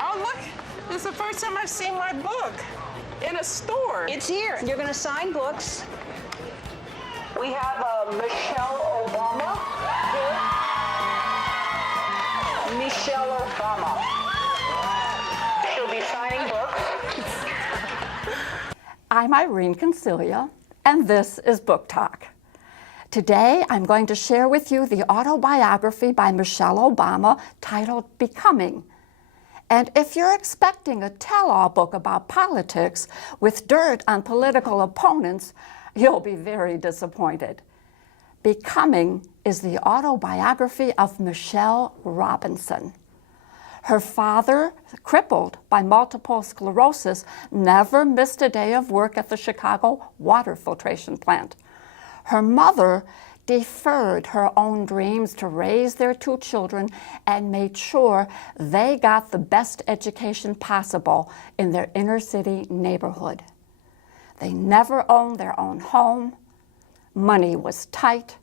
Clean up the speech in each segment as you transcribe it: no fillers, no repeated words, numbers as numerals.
Oh, look. This is the first time I've seen my book in a store. It's here. You're going to sign books. We have Michelle Obama here. Michelle Obama. She'll be signing books. I'm Irene Consilia, and this is Book Talk. Today, I'm going to share with you the autobiography by Michelle Obama titled Becoming. And if you're expecting a tell-all book about politics with dirt on political opponents, you'll be very disappointed. Becoming is the autobiography of Michelle Robinson. Her father, crippled by multiple sclerosis, never missed a day of work at the Chicago water filtration plant. Her mother deferred her own dreams to raise their two children and made sure they got the best education possible in their inner city neighborhood. They never owned their own home. Money was tight.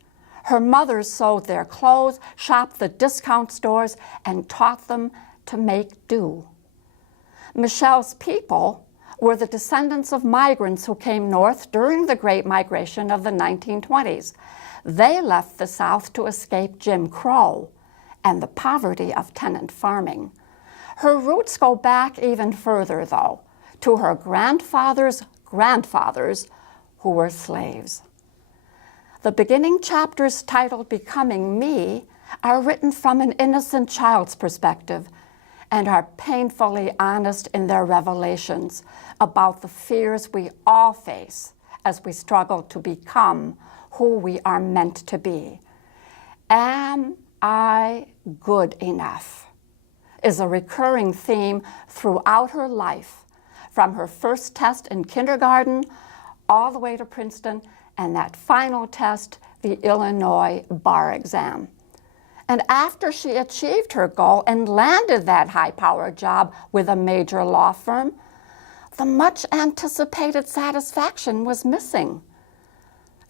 Her mother sewed their clothes, shopped the discount stores, and taught them to make do. Michelle's people were the descendants of migrants who came north during the Great Migration of the 1920s. They left the South to escape Jim Crow and the poverty of tenant farming. Her roots go back even further, though, to her grandfather's grandfathers who were slaves. The beginning chapters titled Becoming Me are written from an innocent child's perspective and are painfully honest in their revelations about the fears we all face as we struggle to become who we are meant to be. Am I good enough? Is a recurring theme throughout her life, from her first test in kindergarten all the way to Princeton, and that final test, the Illinois bar exam. And after she achieved her goal and landed that high-powered job with a major law firm, the much-anticipated satisfaction was missing.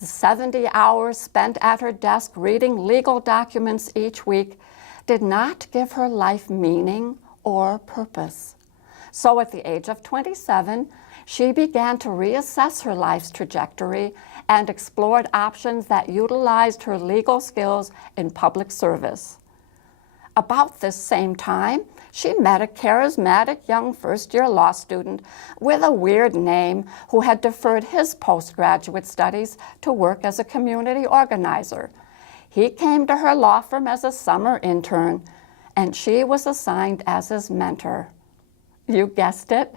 The 70 hours spent at her desk reading legal documents each week did not give her life meaning or purpose. So at the age of 27, she began to reassess her life's trajectory and explored options that utilized her legal skills in public service. About this same time, she met a charismatic young first-year law student with a weird name who had deferred his postgraduate studies to work as a community organizer. He came to her law firm as a summer intern, and she was assigned as his mentor. You guessed it,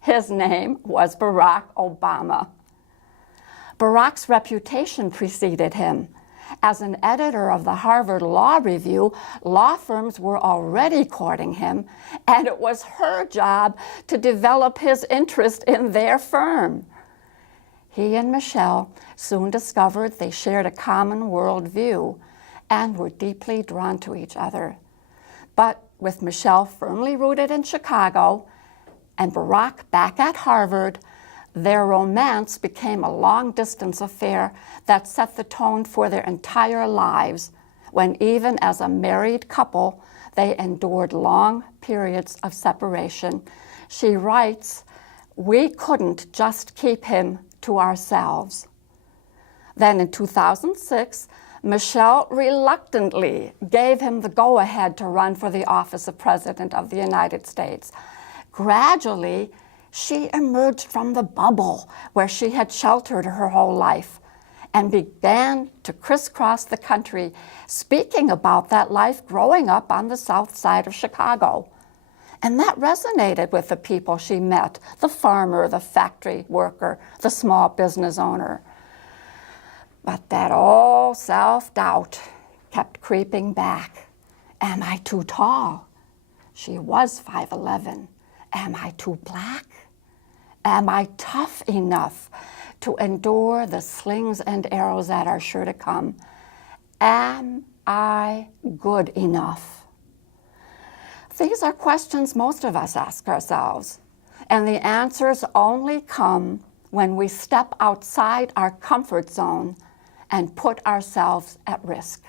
his name was Barack Obama. Barack's reputation preceded him. As an editor of the Harvard Law Review, law firms were already courting him, and it was her job to develop his interest in their firm. He and Michelle soon discovered they shared a common worldview and were deeply drawn to each other. But with Michelle firmly rooted in Chicago and Barack back at Harvard, their romance became a long-distance affair that set the tone for their entire lives, when even as a married couple, they endured long periods of separation. She writes, "We couldn't just keep him to ourselves." Then in 2006, Michelle reluctantly gave him the go-ahead to run for the office of President of the United States. Gradually, she emerged from the bubble where she had sheltered her whole life and began to crisscross the country, speaking about that life growing up on the south side of Chicago. And that resonated with the people she met, the farmer, the factory worker, the small business owner. But that old self-doubt kept creeping back. Am I too tall? She was 5'11". Am I too black? Am I tough enough to endure the slings and arrows that are sure to come? Am I good enough? These are questions most of us ask ourselves, and the answers only come when we step outside our comfort zone and put ourselves at risk.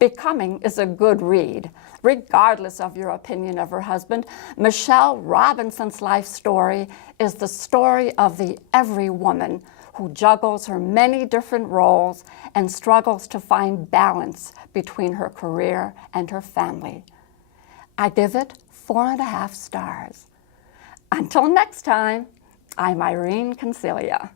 Becoming is a good read. Regardless of your opinion of her husband, Michelle Robinson's life story is the story of the every woman who juggles her many different roles and struggles to find balance between her career and her family. I give it 4.5 stars. Until next time, I'm Irene Consilia.